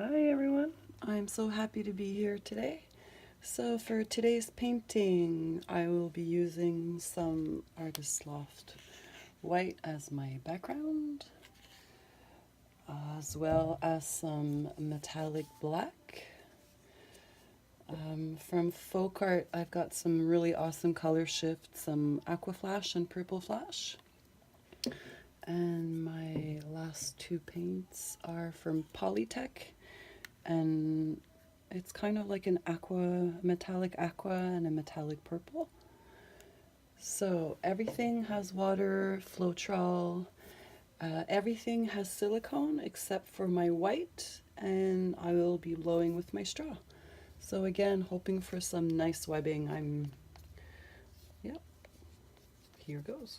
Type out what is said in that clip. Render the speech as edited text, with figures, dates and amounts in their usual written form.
Hi everyone, I'm so happy to be here today. So for today's painting, I will be using some Artist Loft white as my background, as well as some metallic black. From Folk Art, I've got some really awesome color shifts, some aqua flash and purple flash. And my last two paints are from Politec, and it's kind of like an aqua, metallic aqua and a metallic purple. So everything has water, Floetrol, everything has silicone except for my white, and I will be blowing with my straw. So again, hoping for some nice webbing. Yep, here goes.